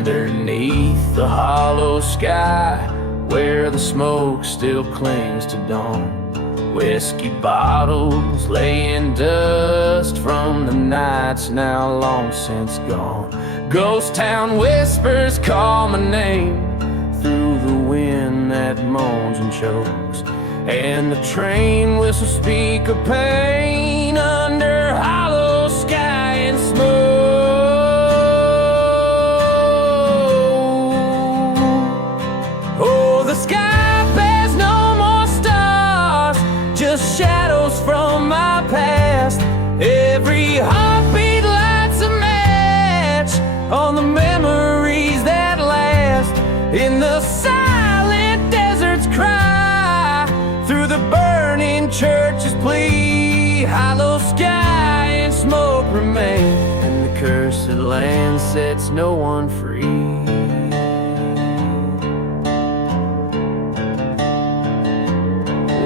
underneath the hollow sky, where the smoke still clings to dawn. Whiskey bottles lay in dust from the nights now long since gone. Ghost town whispers call my name through the wind that moans and chokes, and the train whistles speak of pain under hollow sky and smoke. Oh, the sky bears no more stars, just shadows from my past. Every heartbeat lights a match on the memories that last. In the silent desert's cry, through the burning church's plea, hollow sky and smoke remain, and the cursed land sets no one free.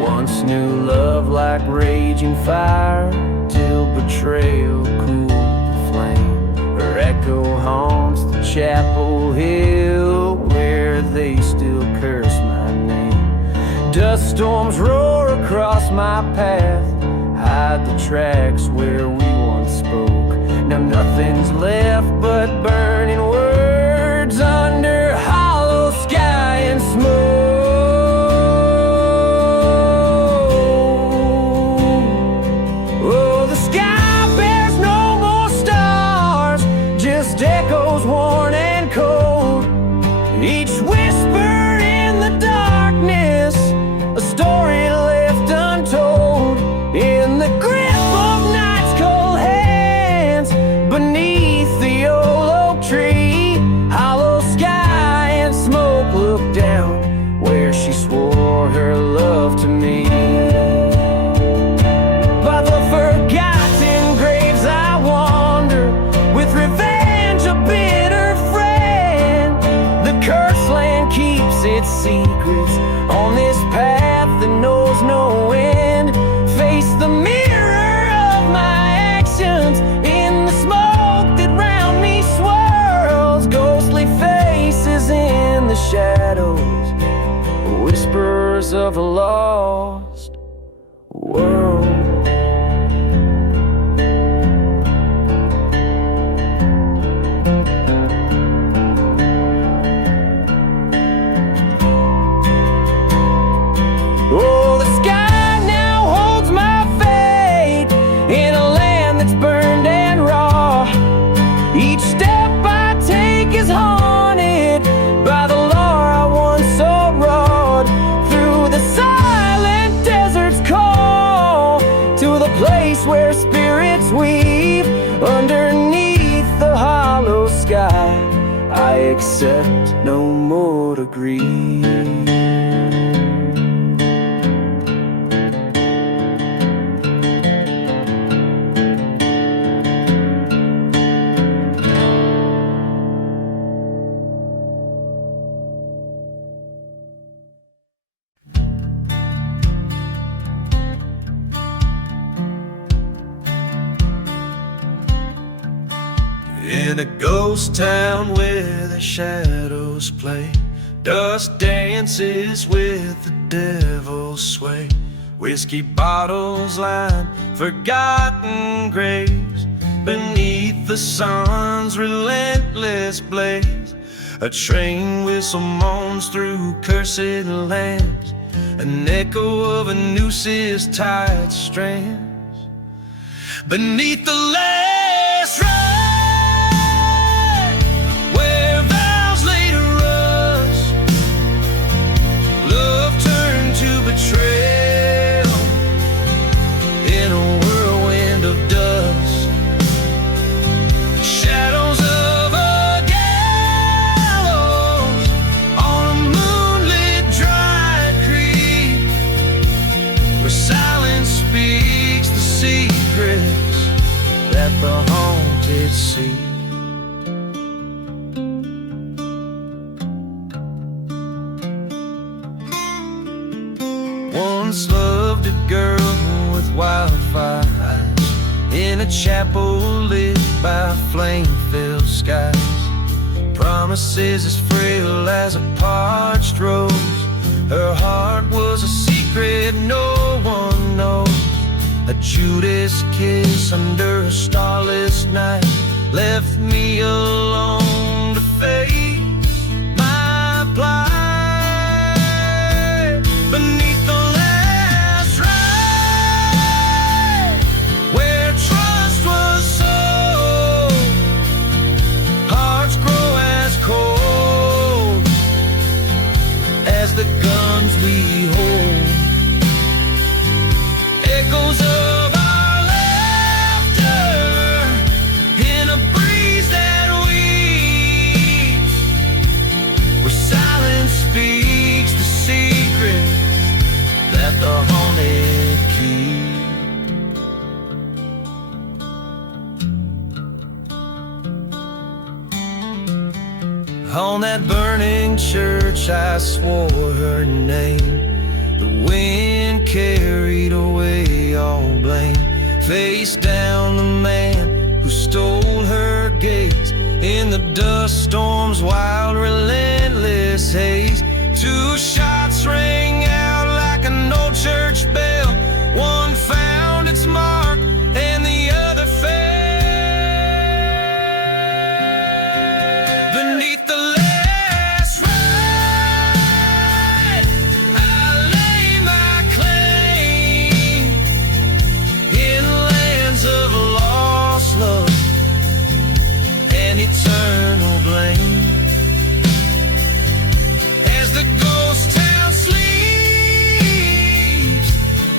Once knew love like raging fire, till betrayal cooled the flame. Her echo haunts the chapel hill, where they still curse my name. Dust storms roar across my path, hide the tracks where we once spoke. Now nothing's left but burning words under hollow sky and smoke. Echoes worn and cold, each whisper in the darkness, a story left untold. In the grip of night's cold hands, beneath the old oak tree, hollow sky and smoke look down where she swore her love to me. By the forgotten graves I wander, with revenge bitter friend. The cursed land keeps its secrets on this path that knows no end. Face the mirror of my actions in the smoke that round me swirls. Ghostly faces in the shadows, whispers of a lost world. Oh, the sky now holds my fate in a land that's burned and raw. Each step I take is haunted by the law I once so wrought. Through the silent desert's call to the place where spirits weave, underneath the hollow sky, I accept no more to grieve. In a ghost town where the shadows play, dust dances with the devil's sway. Whiskey bottles line forgotten graves, beneath the sun's relentless blaze. A train whistle moans through cursed lands, an echo of a nooses tied strands. Beneath the last ride, betrayal in a whirlwind of dust, shadows of a gallows on a moonlit dry creek, where silence speaks the secrets that the haunted seek. Once loved a girl with wildfire eyes, in a chapel lit by flame-filled skies. Promises as frail as a parched rose. Her heart was a secret no one knows. A Judas kiss under a starless night left me alone to face my plight. Beneath the last ride, where trust was sold, hearts grow as cold as the guns we hold. Echoes of our laughter in a breeze that weeps, where silence speaks the secret that the haunted keep. On that burning church I swore her name. The wind carried away all blame. Face down the man who stole her gaze. In the dust storm's wild relentless haze, 2 shots rang out like an old church bell. One found its mark and the other fell. Beneath the last ride, I lay my claim in lands of lost love and eternal blame. As the ghost town sleeps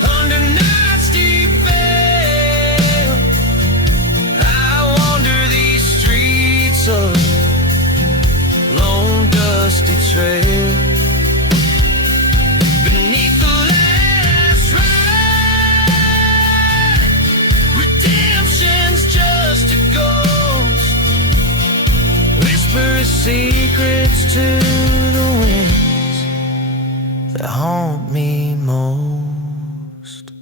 under night's deep veil, I wander these streets of lone dusty trail. Beneath the last ride, redemption's just a ghost, whispers secrets to the winds that haunt me most.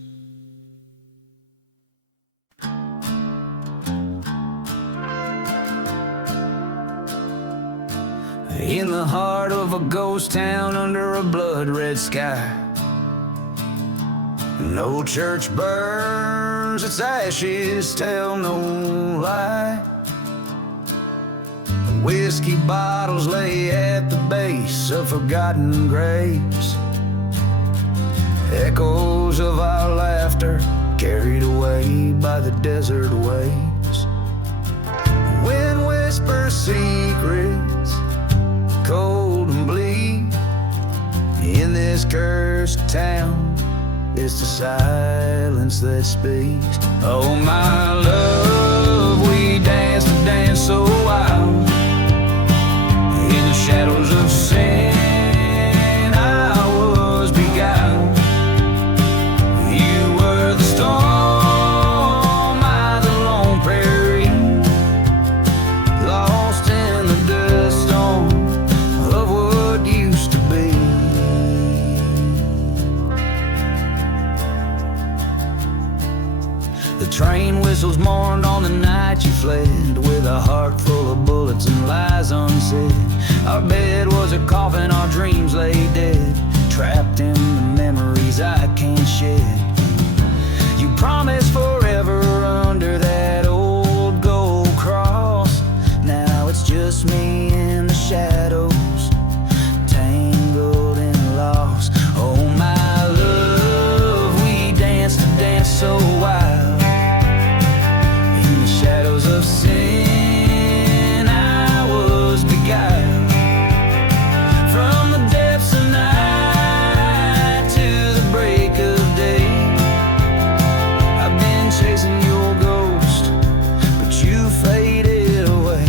In the heart of a ghost town under a blood-red sky, no church burns, its ashes tell no lie. Whiskey bottles lay at the base of forgotten graves. Echoes of our laughter carried away by the desert waves. Wind whispers secrets, cold and bleak. In this cursed town, it's the silence that speaks. Oh my love, we danced a dance so wild. In the shadows of sin, I was beguiled. You were the storm, I the lone prairie, lost in the dust storm of what used to be. The train whistles mourned on the night you fled, with a heart full of bullets and lies unsaid. Our bed was a coffin, our dreams lay dead, trapped in the memories I can't shed. You promised forever under that old gold cross. Now it's just me in the shadows, tangled in loss. Oh my love, we danced a dance so wild. In the shadows of sin, I was beguiled. From the depths of night to the break of day, I've been chasing your ghost, but you faded away.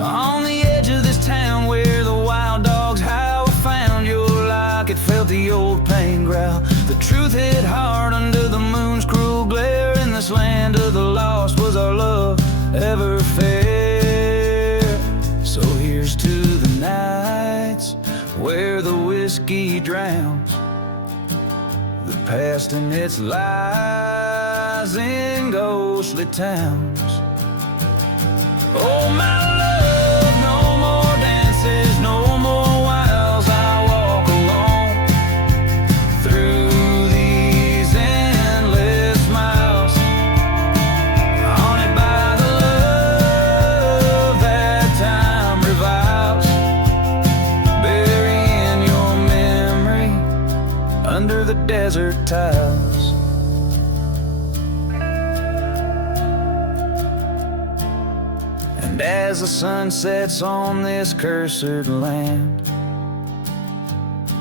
On the edge of this town where the wild dogs howl, I found your like it felt the old pain growl. The truth hit hard under the moon's cruel glare. In this land of the lost, was our love ever fair? So here's to the nights where the whiskey drowns the past and its lies. lies in ghostly towns. Oh my love, no more dances, no more whiles I walk alone through these endless miles, haunted by the love that time reviles, burying your memory under the desert tiles. And as the sun sets on this cursed land,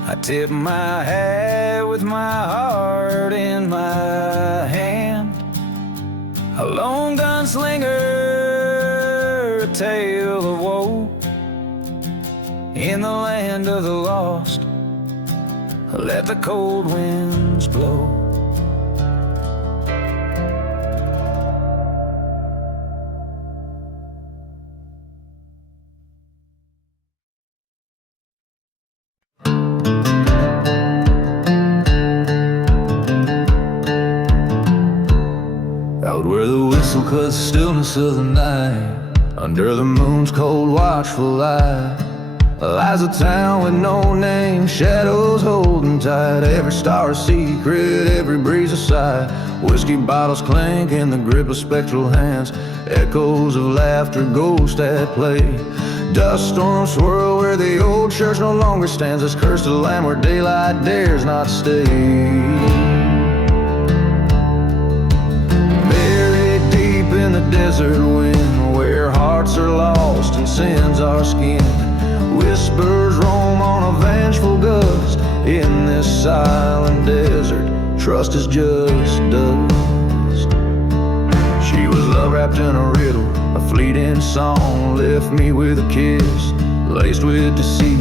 I tip my hat with my heart in my hand. A lone gunslinger, a tale of woe in the land of the lost. Let the cold winds blow. Out where the whistle cuts the stillness of the night, under the moon's cold watchful eye, lies a town with no name, shadows holding tight. Every star a secret, every breeze a sigh. Whiskey bottles clink in the grip of spectral hands, echoes of laughter, ghosts at play. Dust storms swirl where the old church no longer stands, this cursed land where daylight dares not stay. Buried deep in the desert wind, where hearts are lost and sins are skinned, whispers roam on a vengeful gust. In this silent desert, trust is just dust. She was love wrapped in a riddle, a fleeting song, left me with a kiss, laced with deceit,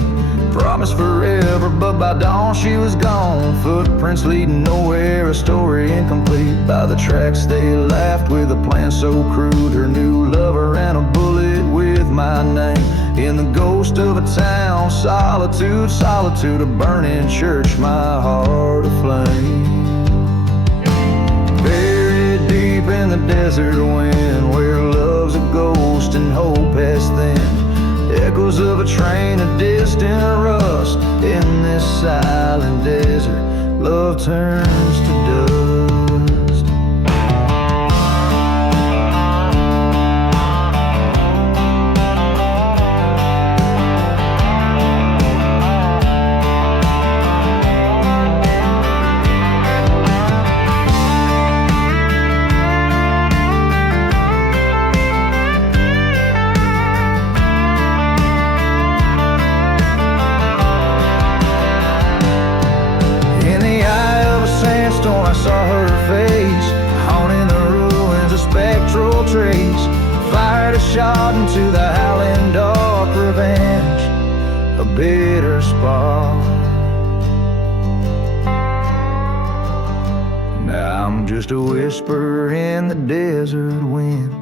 promised forever, but by dawn she was gone. Footprints leading nowhere, a story incomplete. By the tracks they laughed with a plan so crude, her new lover and a bullet with my name. In the ghost of a town, solitude, solitude, a burning church, my heart aflame. Buried deep in the desert wind, where love's a ghost and hope has thinned. Echoes of a train, a distant rust. In this silent desert, love turns to dust. I saw her face, haunting the ruins, a spectral trace. Fired a shot into the howling dark, revenge, a bitter spark. Now I'm just a whisper in the desert wind,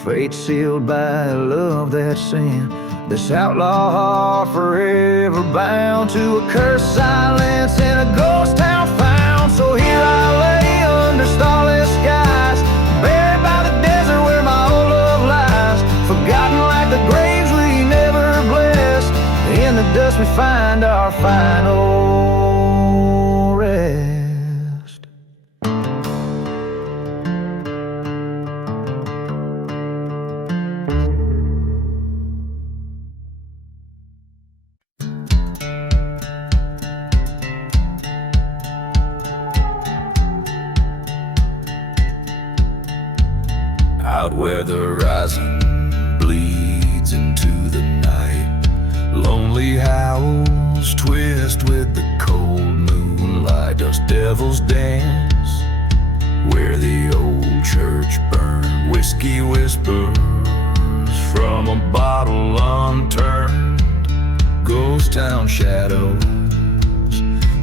fate sealed by love that's sin. This outlaw heart forever bound to a cursed silence in a ghost town found. So here I lay under starless skies, buried by the desert where my old love lies. Forgotten like the graves we never blessed. In the dust we find our final rest. Out where the horizon bleeds into the night, lonely howls twist with the cold moonlight. Dust devils dance where the old church burned. Whiskey whispers from a bottle unturned. Ghost town shadows,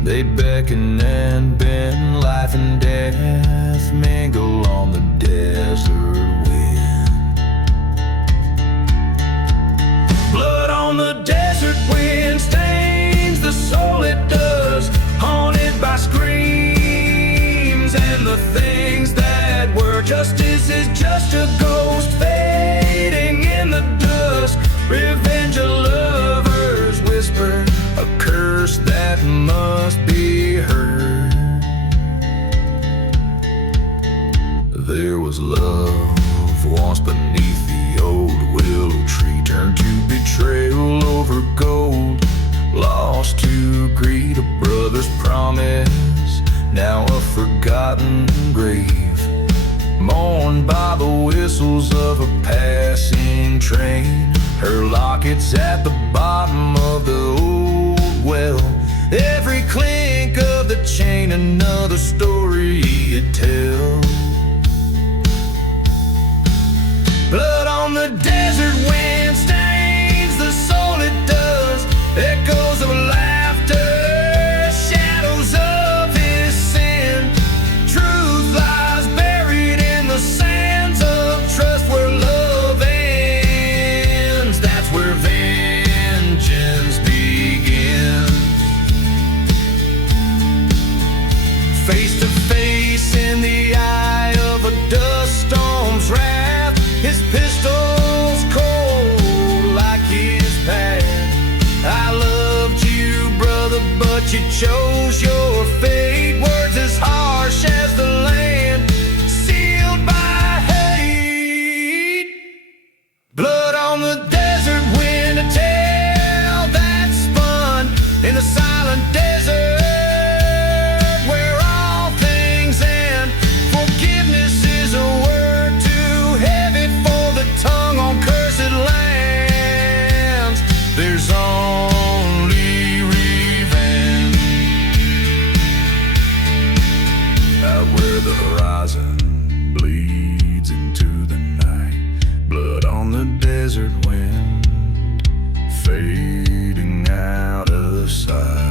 they beckon and bend. Life and death mingle on the desert wind. Blood on the desert wind stains the soul it does, haunted by screams and the things that were Her locket's at the bottom of the old well. Every clink of the chain, another story it tells. Blood on the desert wind stains the soul it does. Echoes of laughter, shadows of his sin. Truth lies buried in the sands of trust where love ends. That's where vengeance begins. Face to face in the eye of a dust storm's wrath. His pistol's cold like his past. I loved you, brother, but you chose your fate. Words as harsh as the land, sealed by hate. Blood on the desert wind, a tale that spun in the silent desert where all things end. Forgiveness is a word too heavy for the tongue on cursed lands. There's only revenge. Out where the horizon bleeds into the night, blood on the desert wind, fading out of sight.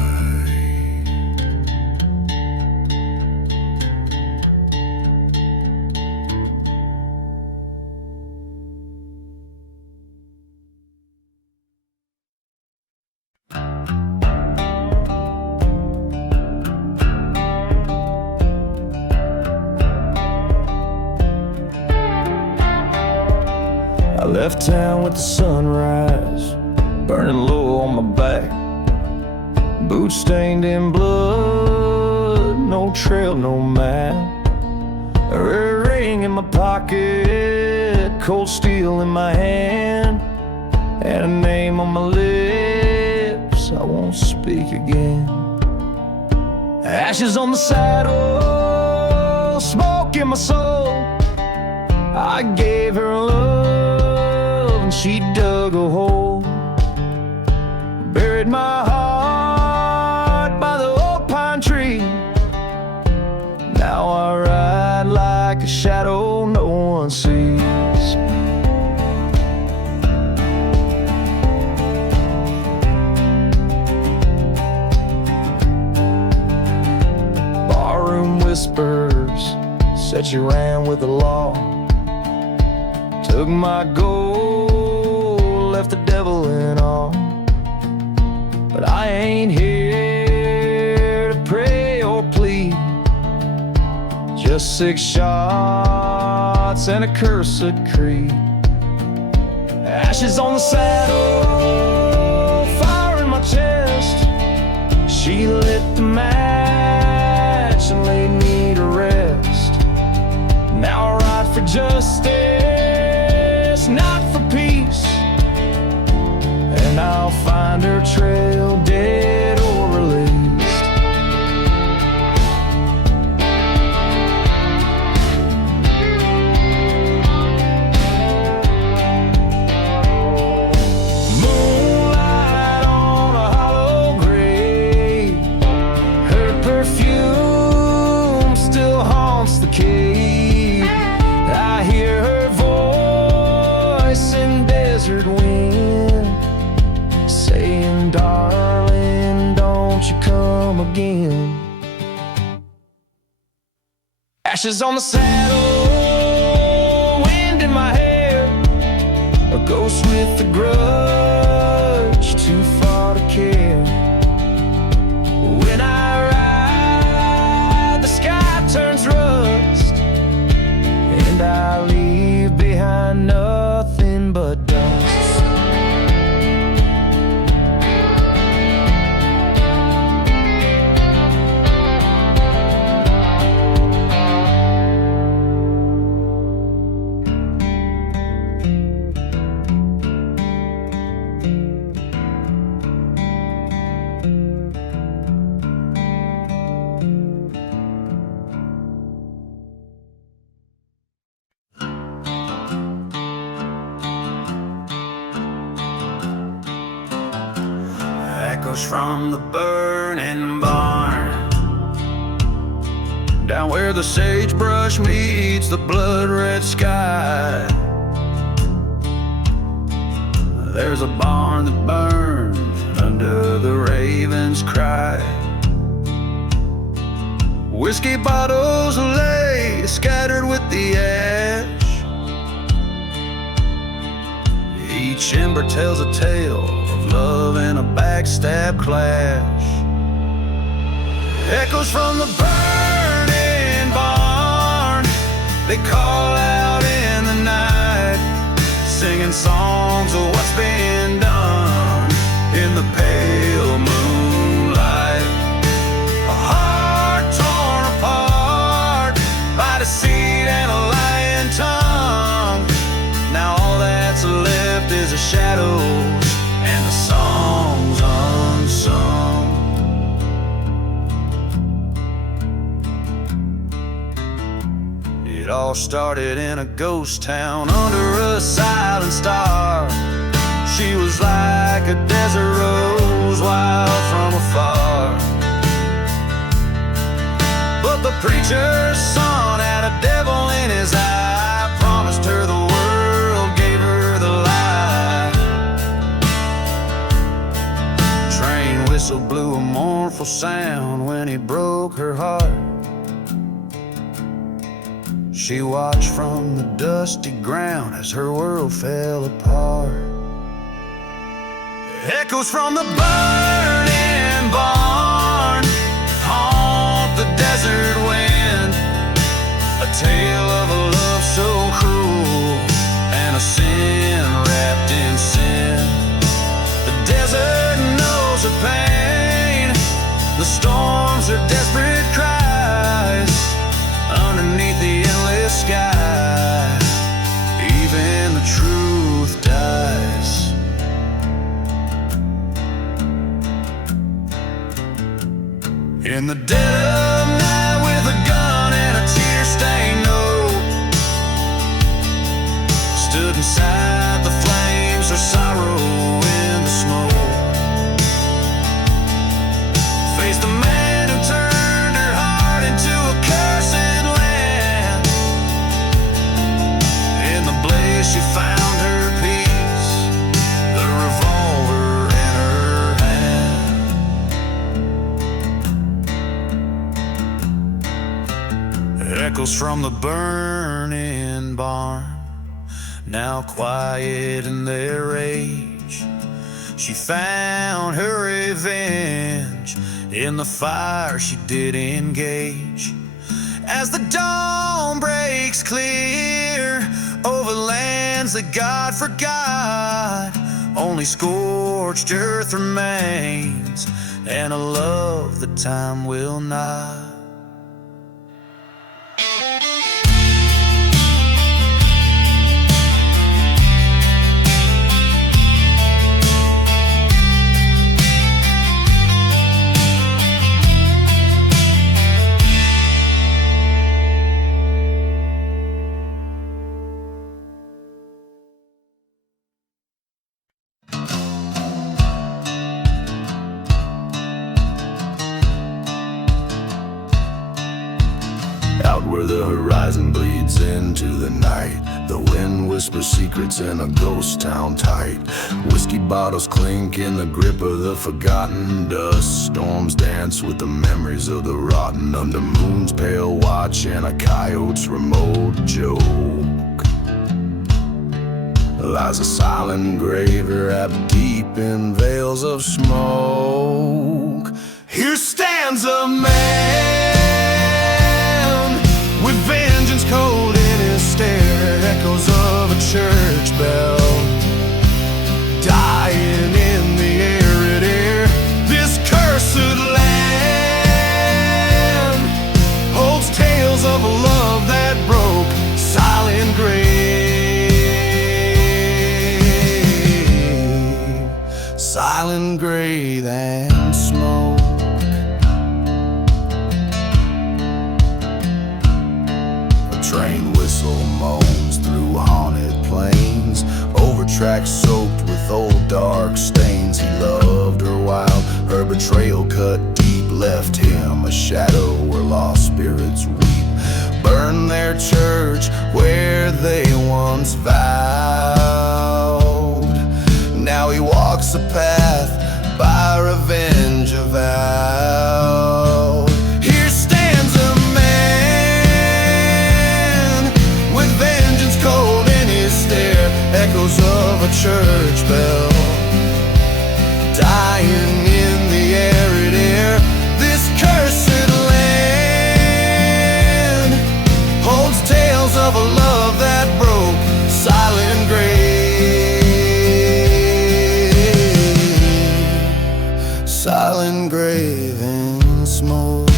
I left town with the sunrise burning low on my back. Boots stained in blood, no trail, no map. A red ring in my pocket, cold steel in my hand, and a name on my lips I won't speak again. Ashes on the saddle, smoke in my soul. I gave her love and she dug a hole, buried my heart by the old pine tree. Now I ride like a shadow no one sees. Barroom whispers said she ran with the law. Took my gold, left the devil in all. But I ain't here to pray or plead. Just 6 shots and a cursed creed. Ashes on the saddle, fire in my chest. She lit the match and laid me to rest. Now I ride for justice, not for peace. And I'll find her trail dead or released. Moonlight on a hollow grave, her perfume still haunts the cave. I hear her voice in desert wind, saying, darling, don't you come again. Ashes on the saddle, wind in my hair, a ghost with a grudge, too far to care. When I ride, the sky turns rust, and I leave behind nothing but dust. echoes from the burning barn. Down where the sagebrush meets the blood-red sky, there's a barn that burns under the raven's cry. Whiskey bottles lay scattered with the ash. Each ember tells a tale of love and a backstab clash. Echoes from the burning barn, they call out in the night, singing songs of what's been done in the pale moonlight. A heart torn apart by deceit and a lying tongue. Now all that's left is the shadows and the songs unsung. It all started in a ghost town under a silent star. She was like a desert rose wild from afar. But the preacher's son had a devil in his eye, promised her the world, gave her the lie. Train whistle blew a mournful sound when he broke her heart. She watched from the dusty ground as her world fell apart. Echoes from the burning barn haunt the desert wind, a tale of a love so cruel and a sin wrapped in sin. The desert knows her pain, the storms are desperate cries underneath the endless sky. Even the truth dies. In the dead of night with a gun and a tear-stained note, stood inside the flames, her sorrow in the smoke. Faced the man who turned her heart into a cursed land. In the blaze she found her peace, the revolver in her hand. Echoes from the burning barn, now quiet in their rage. She found her revenge in the fire she did engage. As the dawn breaks clear over lands that God forgot, only scorched earth remains and a love that time will not. Out where the horizon bleeds into the night, the wind whispers secrets in a ghost town tight. Whiskey bottles clink in the grip of the forgotten dust. Storms dance with the memories of the rotten under moon's pale watch and a coyote's remote joke. Lies a silent grave wrapped deep in veils of smoke. Here stands a man with vengeance cold in his stare, echoes of a church bell dying in the arid air. This cursed land holds tales of a love that broke, silent grave, silent grave and smoke. Train whistle moans through haunted plains, over tracks soaked with old dark stains. He loved her while her betrayal cut deep, left him a shadow where lost spirits weep. Burn their church where they once vowed. Now he walks a path by revenge avowed. Here stands a man with vengeance cold in his stare, echoes of a church bell dying in the arid air. This cursed land holds tales of a love that broke, silent grave, silent grave in smoke.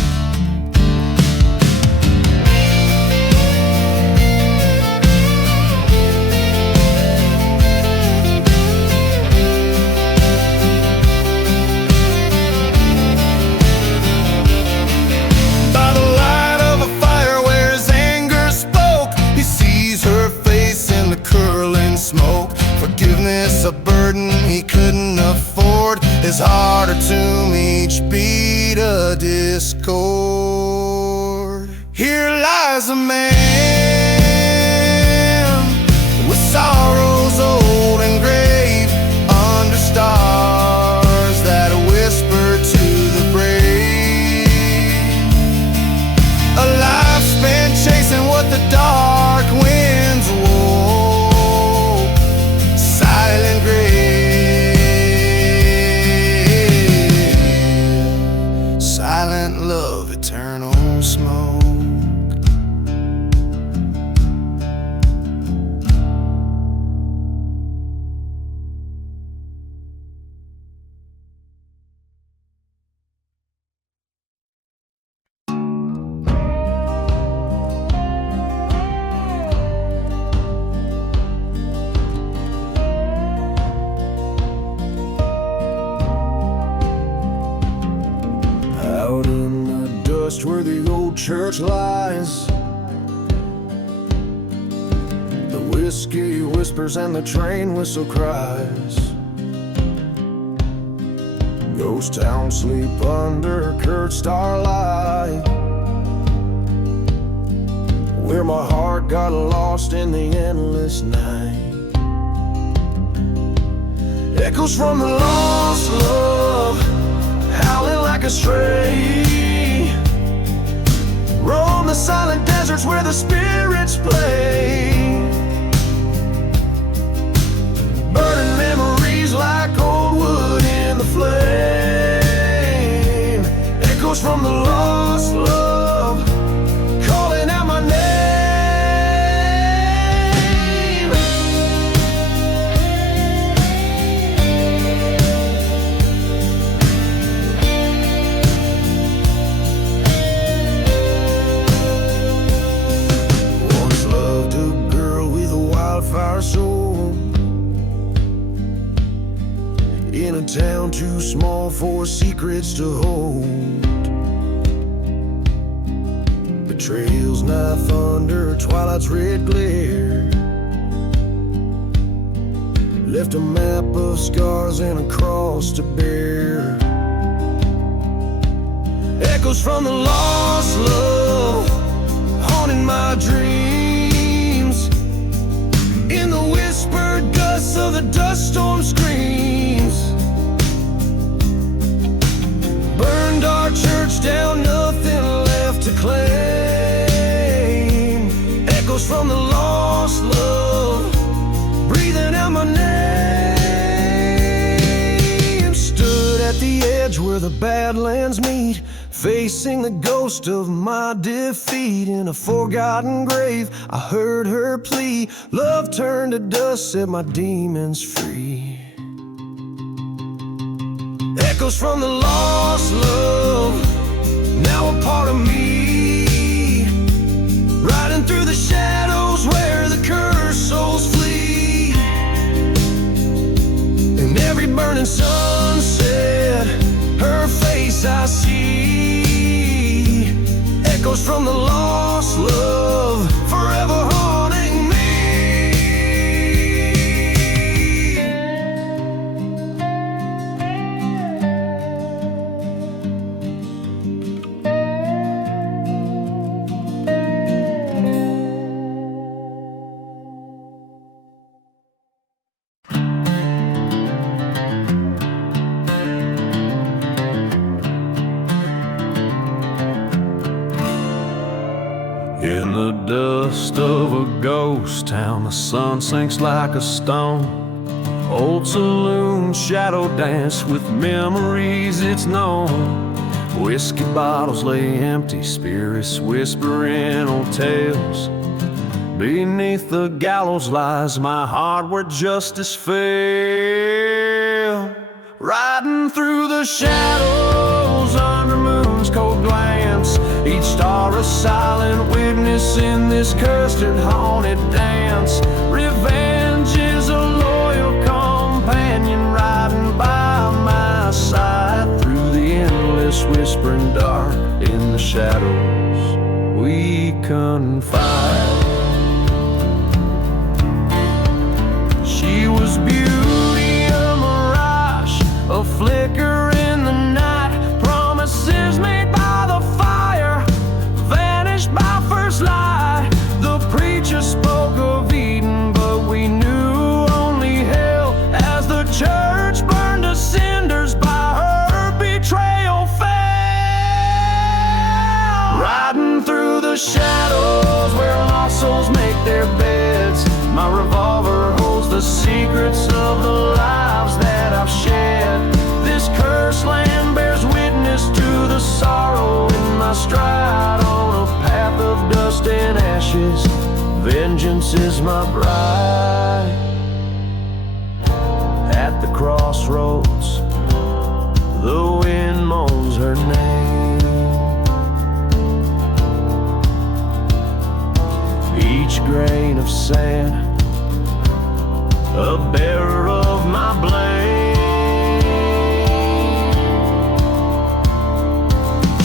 Smoke, forgiveness a burden he couldn't afford. His heart a tomb, each beat a discord. Here lies a man with sorrows old and grave, under stars that whisper to the brave. A life spent chasing what the dark winds wore. Silent grave, silent love, eternal smoke. Out in the dust where the old church lies, the whiskey whispers and the train whistle cries. Ghost town sleep under curt starlight, where my heart got lost in the endless night. Echoes from the lost love, howling like a stray, roam the silent deserts where the spirits play. Burning memories like old wood in the flame. Echoes from the lost love, calling out my name. Our soul in a town too small for secrets to hold. Betrayal's knife under twilight's red glare left a map of scars and a cross to bear. Echoes from the lost love, haunting my dreams. In the whispered gusts of the dust storm screams. Burned our church down, nothing left to claim. Echoes from the lost love, breathing out my name. Stood at the edge where the badlands meet, facing the ghost of my defeat. In a forgotten grave, I heard her plea. Love turned to dust, set my demons free. Echoes from the lost love, now a part of me. Riding through the shadows where the cursed souls flee. In every burning sunset, her face I see. Echoes from the lost love, forever haunting me. the dust of a ghost town. The sun sinks like a stone. Old saloon shadow dance with memories it's known. Whiskey bottles lay empty, spirits whispering old tales. Beneath the gallows lies my heart where justice fell. Riding through the shadows under moon's cold glance, each star a silent witness in this cursed and haunted dance. Revenge is a loyal companion riding by my side through the endless whispering dark. In the shadows we confide. She was beauty, a mirage, a flicker in the night. Promises made by the fire, vanished by first light. The preacher spoke of Eden, but we knew only hell as the church burned to cinders by her betrayal fell. Riding through the shadows where lost souls make their beds, my revolver holds the secrets of the lives that I've shed. This cursed land bears witness to the sorrow in my stride. On a path of dust and ashes, vengeance is my bride. At the crossroads, the wind moans her name. Each grain of sand, a bearer of my blame.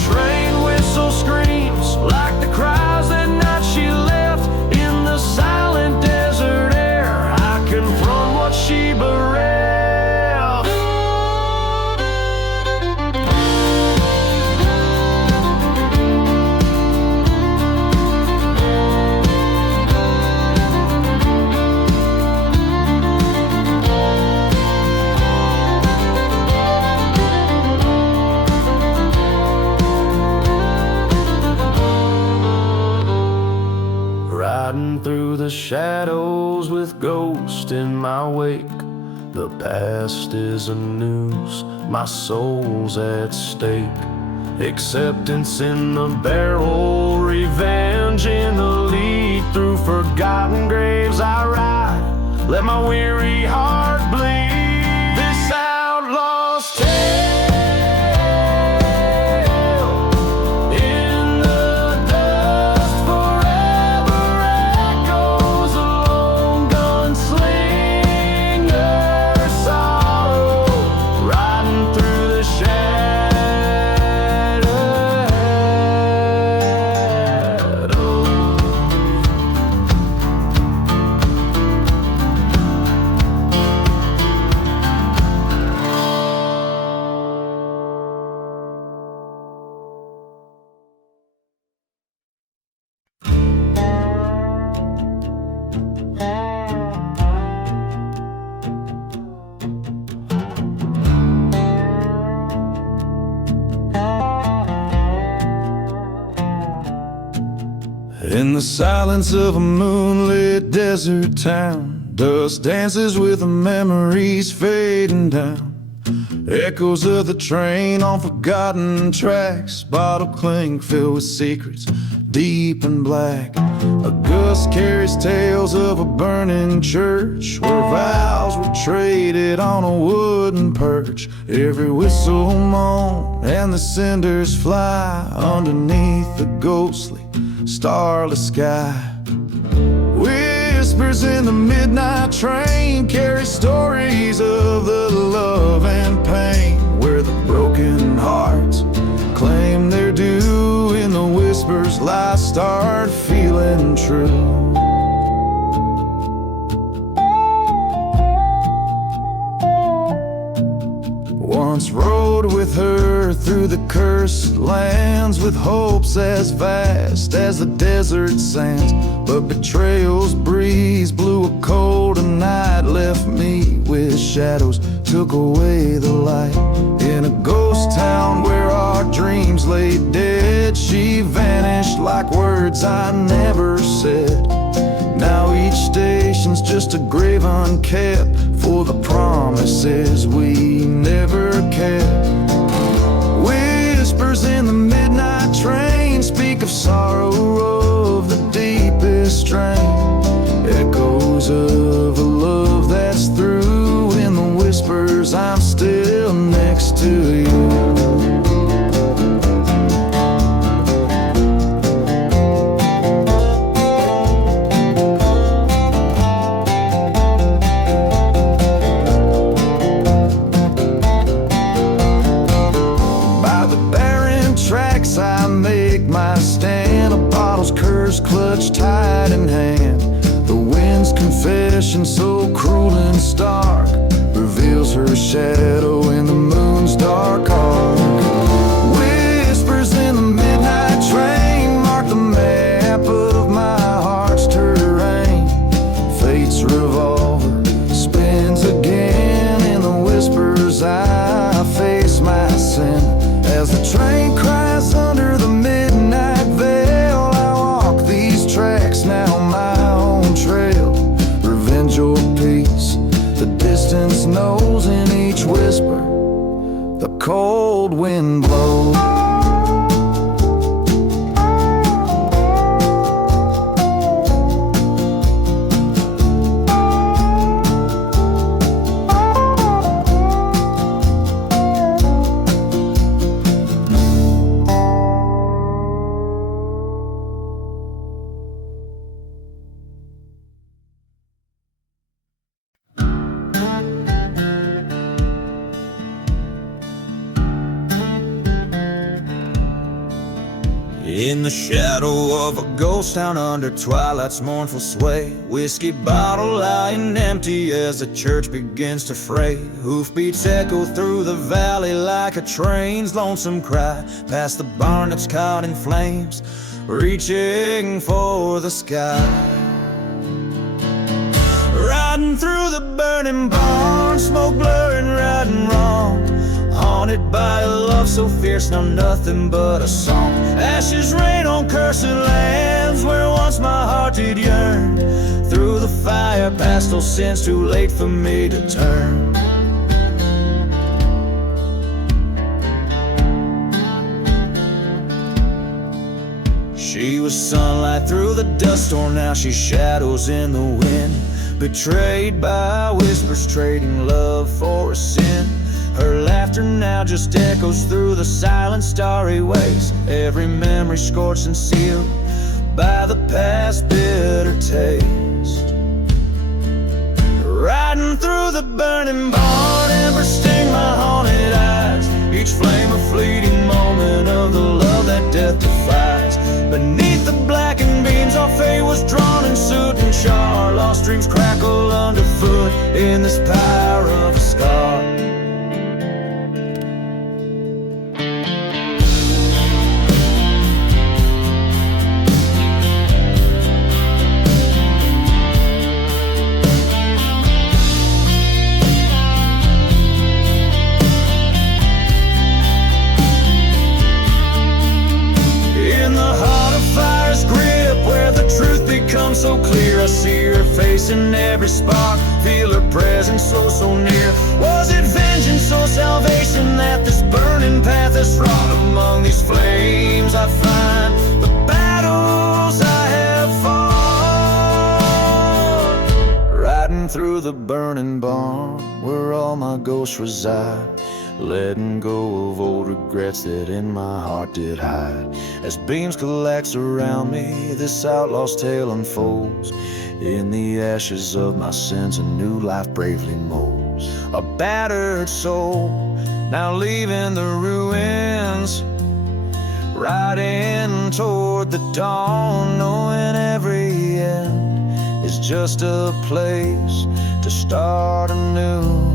Train whistle screams like the cries that night she left. In the silent desert air, I confront what she bereft. Riding through the shadows with ghosts in my wake. The past is a noose, my soul's at stake. Acceptance in the barrel, revenge in the lead. Through forgotten graves I ride, let my weary heart bleed. This outlaw's tale. In the silence of a moonlit desert town, dust dances with the memories fading down. Echoes of the train on forgotten tracks, bottle clink filled with secrets deep and black. A gust carries tales of a burning church where vows were traded on a wooden perch. Every whistle moan and the cinders fly underneath the ghostly starless sky. Whispers in the midnight train carry stories of the love and pain, where the broken hearts claim their due. In the whispers lies start feeling true. Once rode with her through the cursed lands, with hopes as vast as the desert sands. But betrayal's breeze blew a cold and night, left me with shadows, took away the light. In a ghost town where our dark dreams lay dead. She vanished like words I never said. Now each station's just a grave unkept for the promises we never kept. Whispers in the midnight train speak of sorrow of the deepest strain. Echoes of a love that's through. In the whispers I'm still next to you. I make my stand, a bottle's curse clutched tight in hand. The wind's confession, so cruel and stark, reveals her shadow in the moon's dark arc. Whispers in the midnight train mark the map of my heart's terrain. Fate's revolver spins again. In the whispers I face my sin. As the train cries under the midnight veil, I walk these tracks, now my own trail. Revenge or peace, the distance knows. In each whisper, the cold wind blows. In the shadow of a ghost town under twilight's mournful sway, whiskey bottle lying empty as the church begins to fray. Hoofbeats echo through the valley like a train's lonesome cry, past the barn that's caught in flames, reaching for the sky. Riding through the burning barn, smoke blurring right and wrong, haunted by a love so fierce, now nothing but a song. Ashes rain on cursed lands where once my heart did yearn. Through the fire, past those sins, too late for me to turn. She was sunlight through the dust storm, now she's shadows in the wind. Betrayed by whispers, trading love for a sin. Her laughter now just echoes through the silent starry ways. Every memory scorched and sealed by the past bitter taste. Riding through the burning barn, embers sting my haunted eyes. Each flame a fleeting moment of the love that death defies. Beneath the blackened beams our fate was drawn in soot and char. Lost dreams crackle underfoot in this power of a scar. Becomes so clear, I see her face in every spark, feel her presence so near. Was it vengeance or salvation that this burning path has wrought? Among these flames I find the battles I have fought. Riding through the burning barn where all my ghosts reside, letting go of old regrets that in my heart did hide. As beams collapse around me, this outlaw's tale unfolds. In the ashes of my sins, a new life bravely molds. A battered soul, now leaving the ruins, riding toward the dawn, knowing every end is just a place to start anew.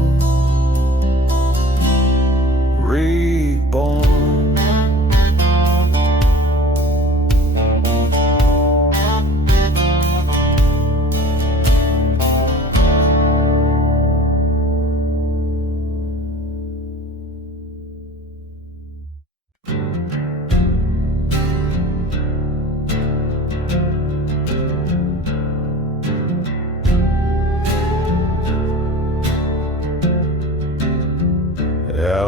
Reborn.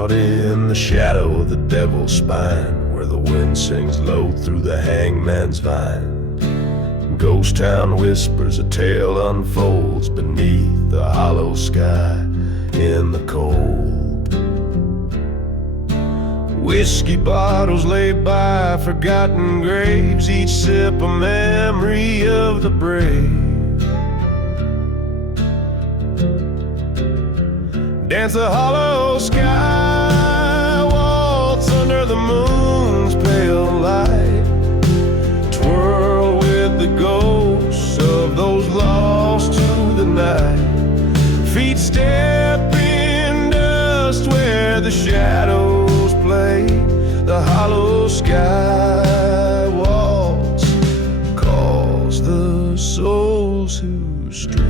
out in the shadow of the devil's spine, where the wind sings low through the hangman's vine. Ghost town whispers, a tale unfolds beneath the hollow sky in the cold. Whiskey bottles lay by forgotten graves, each sip a memory of the brave. Dance the hollow sky, waltz under the moon's pale light, twirl with the ghosts of those lost to the night. Feet step in dust where the shadows play, the hollow sky waltz calls the souls who stray.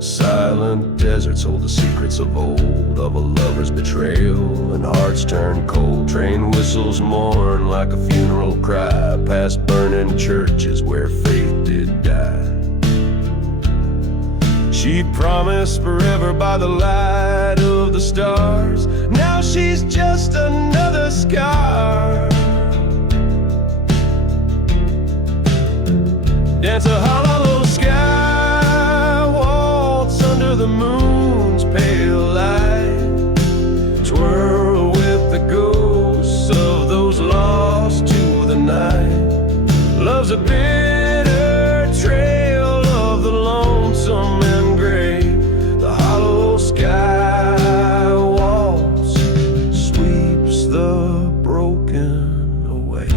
Silent deserts hold the secrets of old, of a lover's betrayal and hearts turn cold. Train whistles mourn like a funeral cry past burning churches where faith did die. She promised forever by the light of the stars, now she's just another scar. Dance a hollow sky, waltz under the moon's pale light, twirl with the ghosts of those lost to the night. Love's a bitter trail of the lonesome and gray, the hollow sky waltz sweeps the broken away.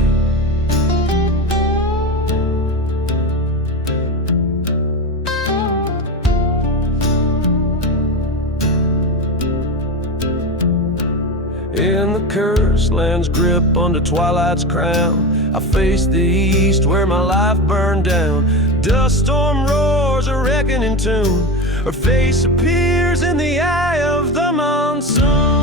In the cursed land's grip under twilight's crown, I face the east where my life burned down. Dust storm roars a reckoning tune, her face appears in the eye of the monsoon.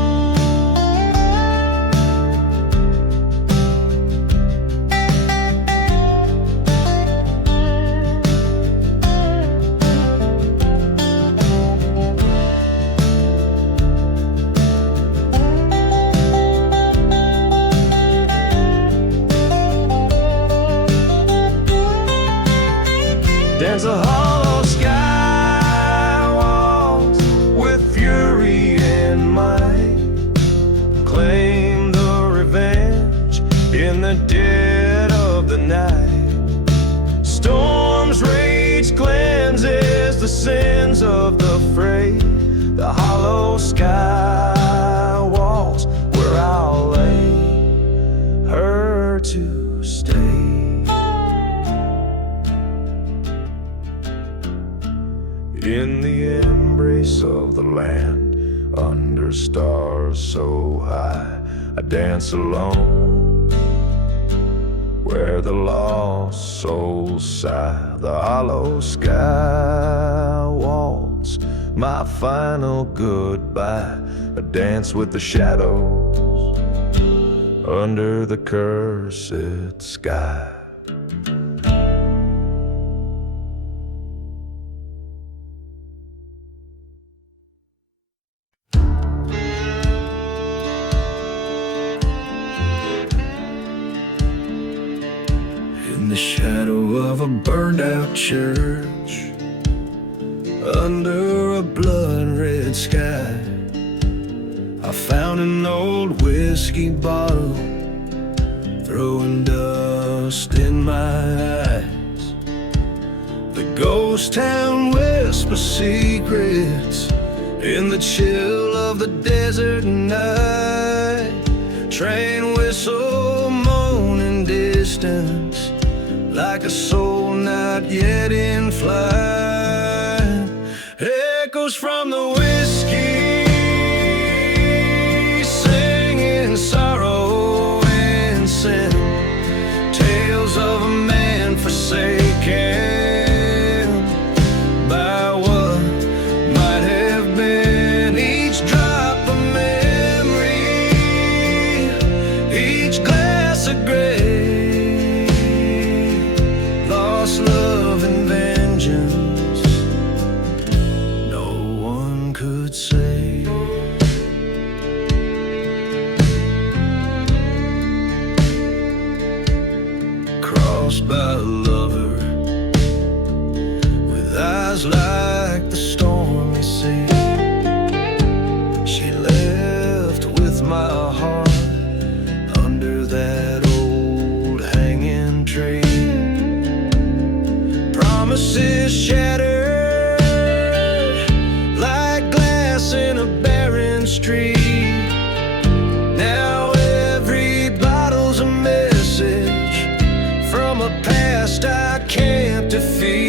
Dance a hollow sky waltz with fury in might, claim the revenge in the dead of the night. Storms rage cleanses the sins of the fray, the hollow sky waltz where I'll lay her to stay. In the embrace of the land, under stars so high, I dance alone where the lost souls sigh. The hollow sky waltz, my final goodbye. I dance with the shadows under the cursed sky. In the shadow of a burned out church, under a blood red sky, I found an old whiskey bottle, throwing dust in my eyes. The ghost town whispers secrets in the chill of the desert night. Train whistle moaning distance like a soul not yet in flight. Echoes from the whiskey singing sorrow and sin, tales of a man forsaken by what might have been. Each drop of memory, each glass of gray, lost love and vengeance, was like the stormy sea. She left with my heart under that old hanging tree. Promises shattered like glass in a barren street. Now every bottle's a message from a past I can't defeat.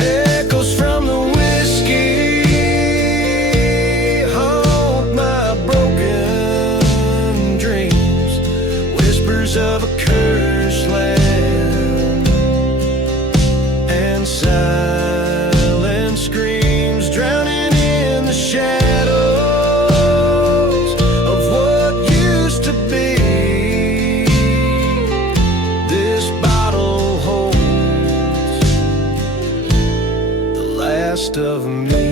Echoes from the whiskey haunt my broken dreams. Whispers of a cursed land and silent screams drowning in the shadows of what used to be. This bottle holds the last of me.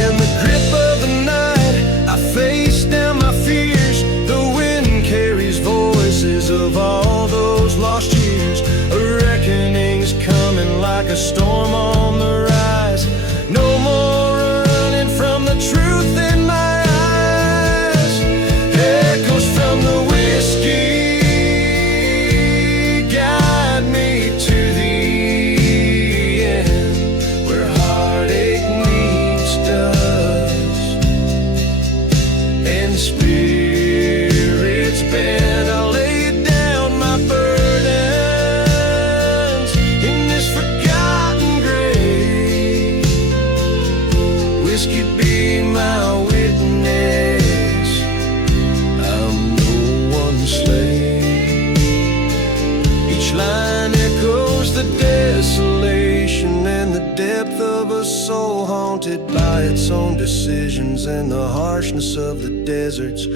In the grip of the night, I face down my fears. The wind carries voices of all those lost years. A reckoning's coming like a storm on the rise. No more running from the truth in my eyes. Echoes from the whiskey guide me to the end, where heartache meets dust and spirits bend. I'll lay down my burdens in this forgotten grave. Whiskey be my witness, I'm no one's slave. Each line echoes the desolation and the depth of a soul haunted by its own decisions and the harshness of the desert's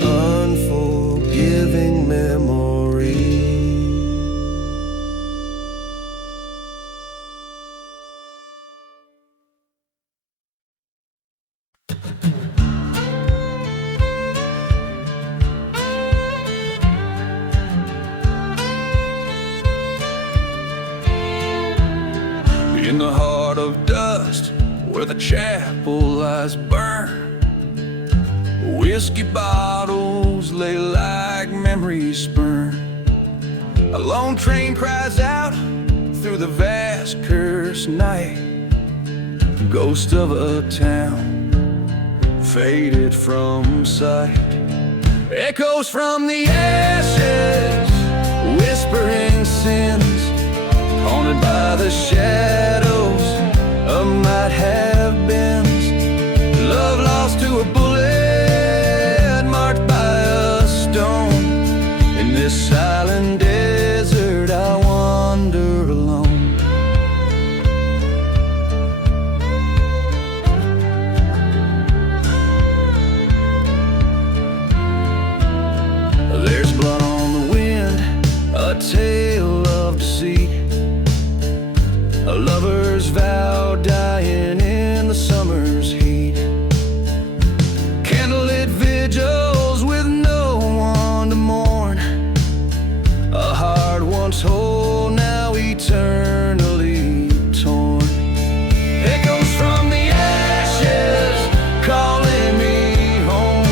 unforgiving memory. In the heart of dust, where the chapel lies burned, whiskey bottles lay like memories spurned. A lone train cries out through the vast cursed night. Ghost of a town faded from sight. Echoes from the ashes, whispering sins, haunted by the shadows of might have beens. Love lost to a bullet, marked by a stone. In this silent desert I wander alone. There's blood on the wind, a tale of deceit. A lover's vow dying in the summer's heat. Candlelit vigils with no one to mourn. A heart once whole, now eternally torn. Echoes from the ashes calling me home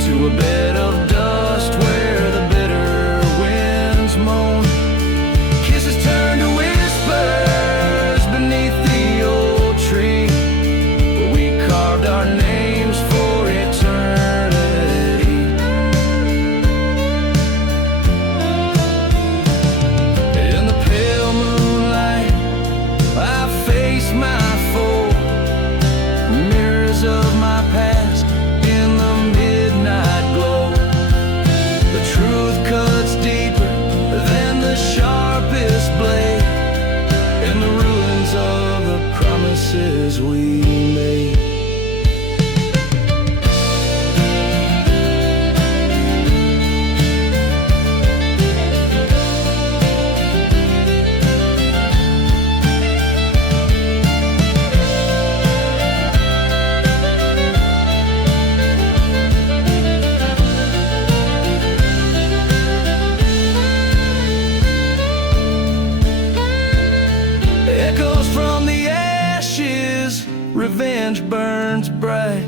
to a bed of dust where the bitter winds moan. Kisses turn to whispers beneath the old tree, where we carved our names for eternity. In the pale moonlight, I face my foe. Mirrors of my past in the midnight glow. The truth cuts deeper than the sharpest blade, in the ruins of the promises we made. bench burns bright,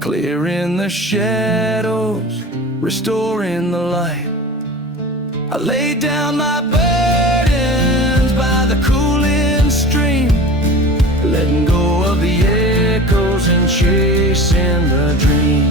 clearing the shadows, restoring the light. I lay down my burdens by the cooling stream, letting go of the echoes and chasing the dream.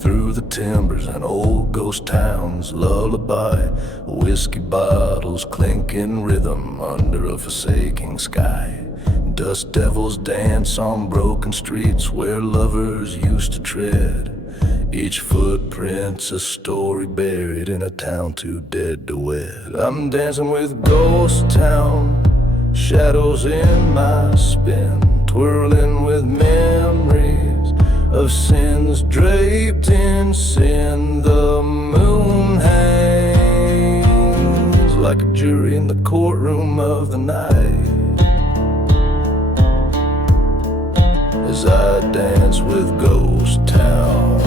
Through the timbers and old ghost towns, lullaby, whiskey bottles clinking rhythm under a forsaking sky. Dust devils dance on broken streets where lovers used to tread. Each footprint's a story buried in a town too dead to wed. I'm dancing with ghost town, shadows in my spin, twirling with memories of sins draped in sin. The moon hangs like a jury in the courtroom of the night, as I dance with Ghost Town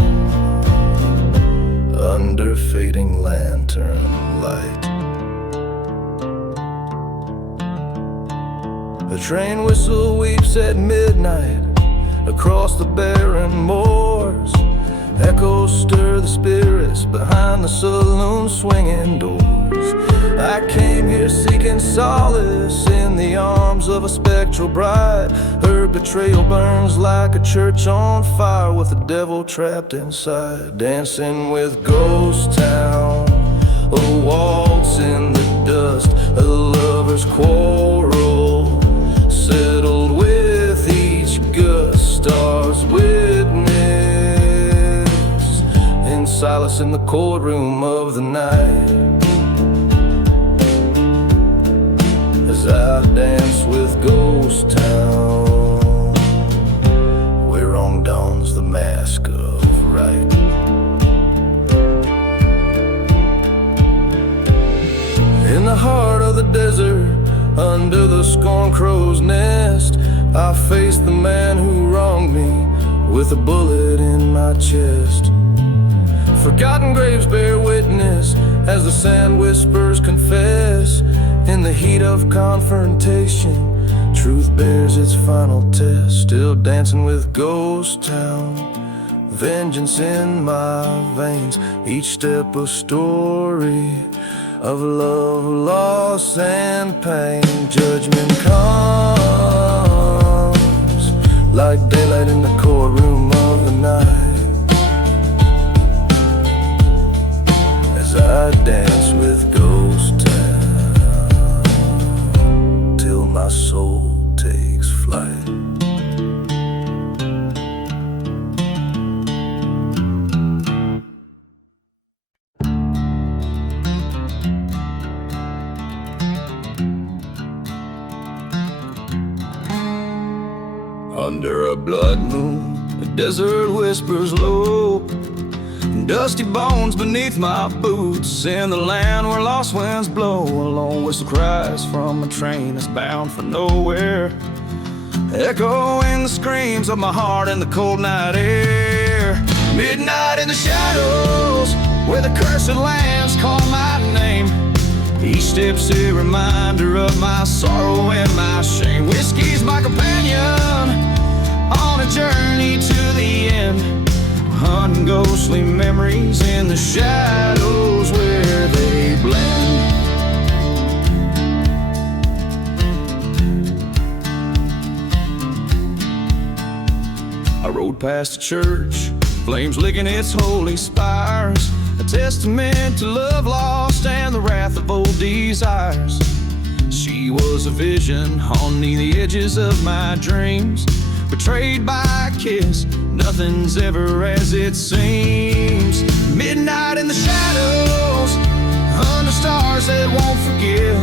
under fading lantern light. The train whistle weeps at midnight across the barren moors. Echoes stir the spirits behind the saloon swinging doors. I came here seeking solace in the arms of a spectral bride. Her betrayal burns like a church on fire with the devil trapped inside. Dancing with Ghost Town, a waltz in the dust, a lover's quarrel settled with each gust. Stars witness in silence in the courtroom of the night, as I dance with Ghost Town, where wrong dawns the mask of right. In the heart of the desert, under the scorn crow's nest, I faced the man who wronged me with a bullet in my chest. Forgotten graves bear witness as the sand whispers confess. In the heat of confrontation, truth bears its final test. Still dancing with Ghost Town, vengeance in my veins, each step a story of love, loss, and pain. Judgment comes like daylight in the courtroom of the night, as I dance with Ghost Town till my soul takes flight. Under a blood moon, the desert whispers low, dusty bones beneath my boots, in the land where lost winds blow. A lone whistle cries from a train that's bound for nowhere, echoing the screams of my heart in the cold night air. Midnight in the shadows, where the cursed lands call my name. Each step's a reminder of my sorrow and my shame. Whiskey's my companion on a journey to the end, hunting ghostly memories in the shadows where they blend. I rode past a church, flames licking its holy spires, a testament to love lost and the wrath of old desires. She She was a vision on the edges of my dreams, betrayed by a kiss. Nothing's ever as it seems. Midnight in the shadows, under stars that won't forgive,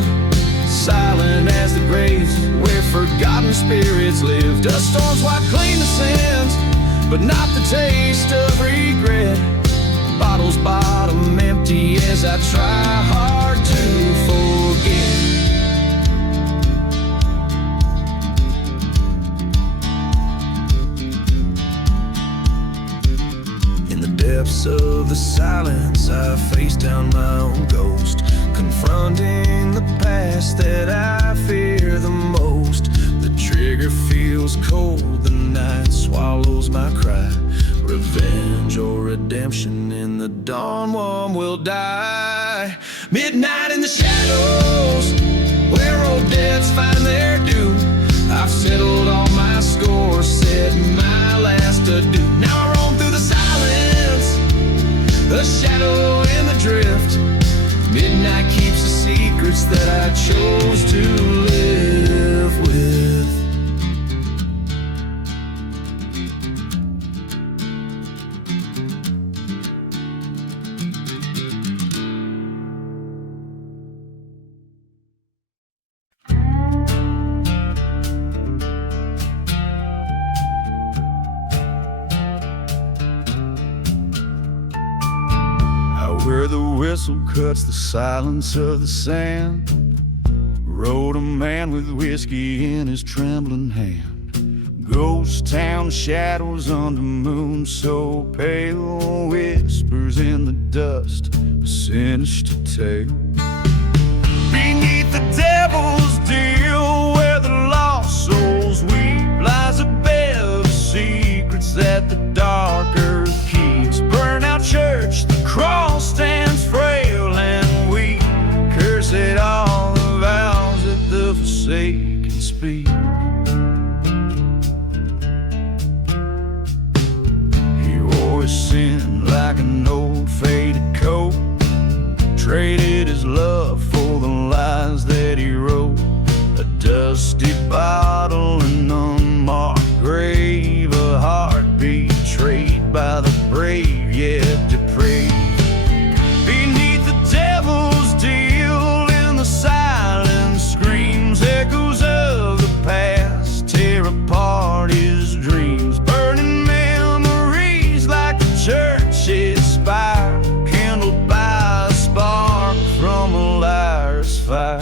silent as the graves where forgotten spirits live. Dust storms wipe clean the sins, but not the taste of regret. Bottles bottom empty as I try hard to forget. In the depths of the silence, I face down my own ghost, confronting the past that I fear the most. The trigger feels cold, the night swallows my cry. Revenge or redemption, in the dawn one will die. Midnight in the shadows, where old debts find their due. I've settled all my scores, said my last adieu. Now I roam through the silence, the shadow and the drift. Midnight keeps the secrets that I chose to live with. Where the whistle cuts the silence of the sand, rode a man with whiskey in his trembling hand. Ghost town shadows under moon so pale, whispers in the dust, a sinister tale. Beneath the devil's deal, where the lost souls weep, lies a bed of secrets that the dark earth keeps. Burn out church, the cross stands frail and weak. Curse it all, the vows that the forsaken speak. He wore his sin like an old faded coat, traded his love for the lies that he wrote. A dusty bottle, an unmarked grave, a heart betrayed by the brave yet depraved. Beneath the devil's deal, in the silence screams, echoes of the past tear apart his dreams. Burning memories like the church's spire, kindled by a spark from a liar's fire.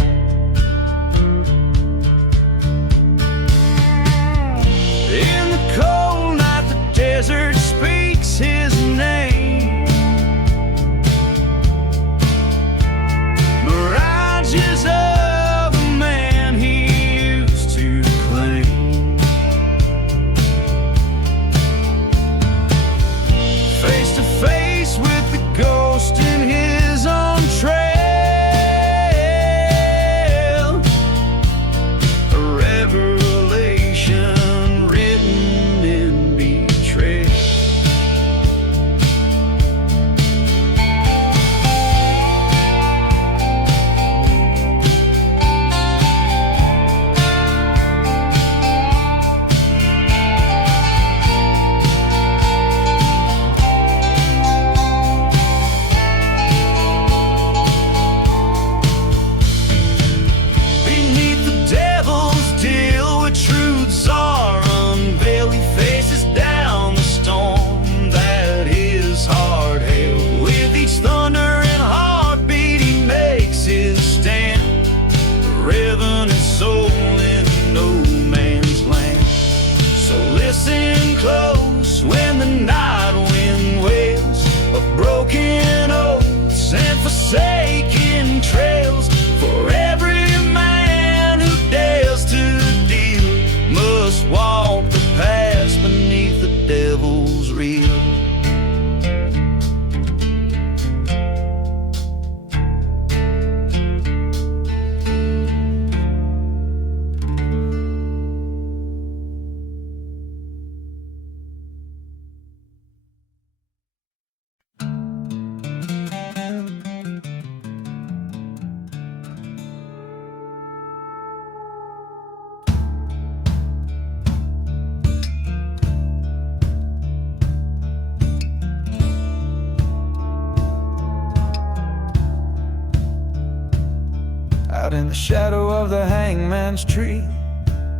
Out in the shadow of the hangman's tree,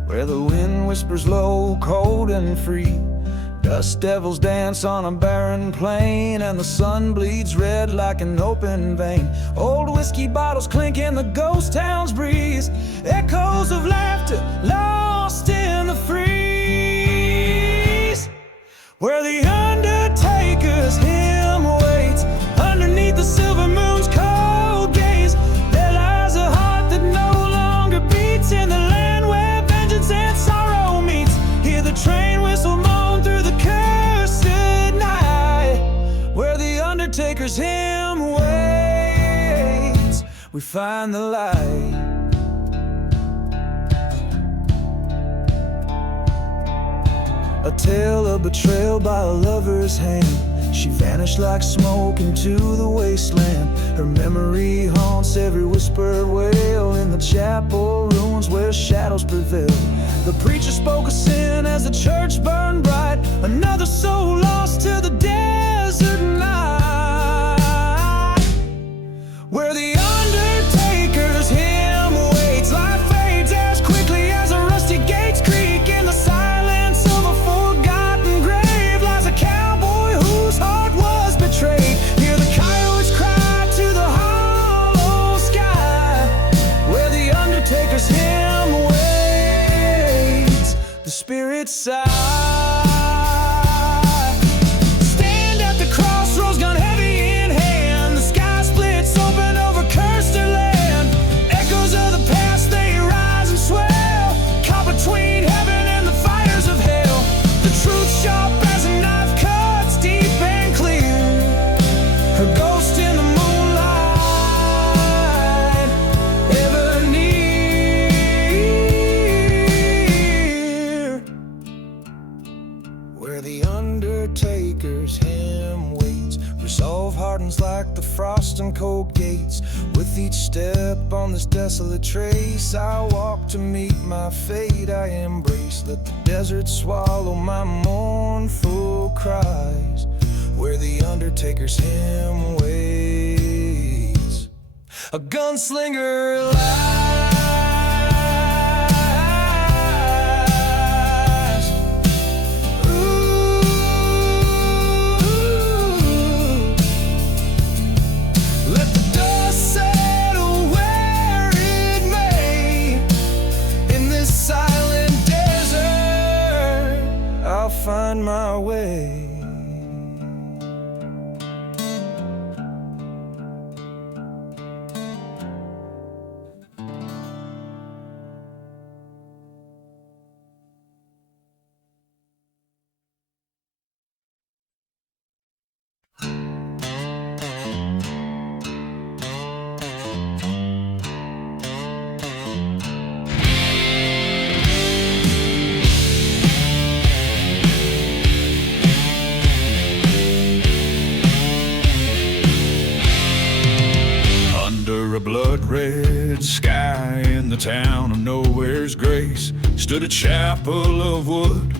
where the wind whispers low, cold and free. Dust devils dance on a barren plain, and the sun bleeds red like an open vein. Old whiskey bottles clink in the ghost town's breeze, echoes of laughter lost in the freeze. Where the undertaker's hymn waits underneath the silver moon's cold gaze, there lies a heart that no longer beats in the land where vengeance and sorrow meets. Hear the train whistle moan through the cursed night. Where the undertaker's hymn waits, we find the light. A tale of betrayal by a lover's hand. She vanished like smoke into the wasteland. Her memory haunts every whispered wail in the chapel ruins where shadows prevail. The preacher spoke of sin as the church burned bright. Another soul lost to the desert night. Where the undertaker's hymn waits, life fades as quickly as a rusty gates creak. In the silence of a forgotten grave lies a cowboy whose heart was betrayed. Hear the coyotes cry to the hollow sky. Where the undertaker's hymn waits, the spirits sigh. Stand at the crossroads, gun heavy in hand. The sky splits open over cursed land. Echoes of the past, they rise and swell, caught between heaven and the fires of hell. The truth sharp as a knife cuts deep and clear. Her ghost in the moonlight, ever near. Where the undertaker's hymn waits, resolve hardens like the frost and cold gates. With each step on this desolate trace, I walk to meet my fate I embrace. Let the desert swallow my mournful cries. Where the undertaker's hymn waits, a gunslinger lies. Ooh, let the dust settle where it may. In this silent desert, I'll find my way. Under a blood-red sky in the town of nowhere's grace stood a chapel of wood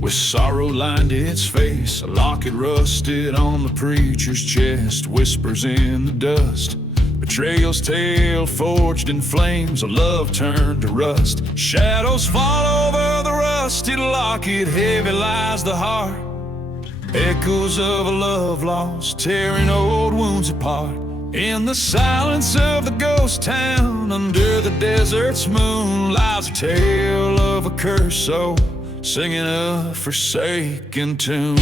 with sorrow lined its face. A locket rusted on the preacher's chest, whispers in the dust. Betrayal's tale forged in flames, a love turned to rust. Shadows fall over the rusted locket, heavy lies the heart. Echoes of a love lost, tearing old wounds apart. In the silence of the ghost town, under the desert's moon, lies a tale of a cursed soul, singing a forsaken tune.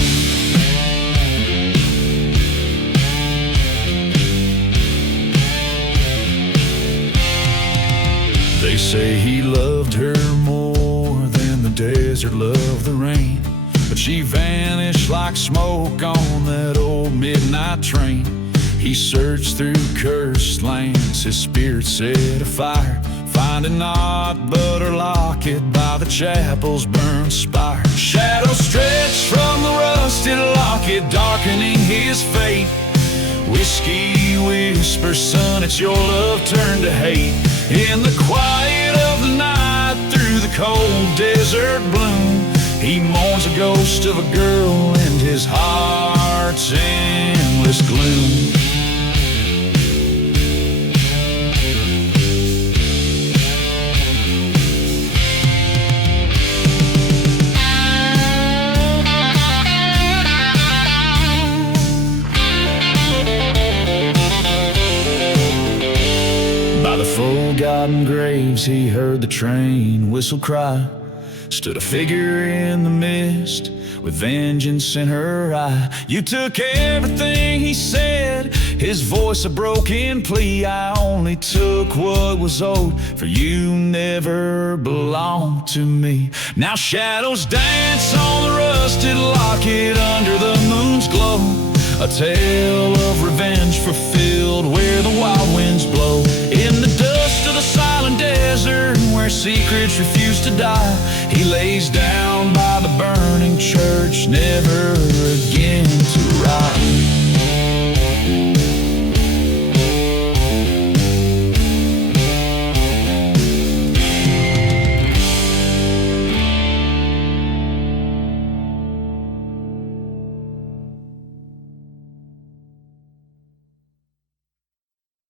They say he loved her more than the desert loved the rain, but she vanished like smoke on that old midnight train. He searched through cursed lands, his spirit set afire, finding naught but her locket by the chapel's burned spire. Shadows stretched from the rusted locket, darkening his fate. Whiskey whispers, son, it's your love turned to hate. In the quiet of the night, through the cold desert gloom, he mourns the ghost of a girl and his heart's endless gloom. forgotten graves, he heard the train whistle cry. Stood a figure in the mist with vengeance in her eye. You took everything he said, his voice a broken plea. I only took what was owed, for you never belonged to me. Now shadows dance on the rusted locket under the moon's glow, a tale of revenge fulfilled where the wild winds blow. In the dust of the silent desert where secrets refuse to die, he lays down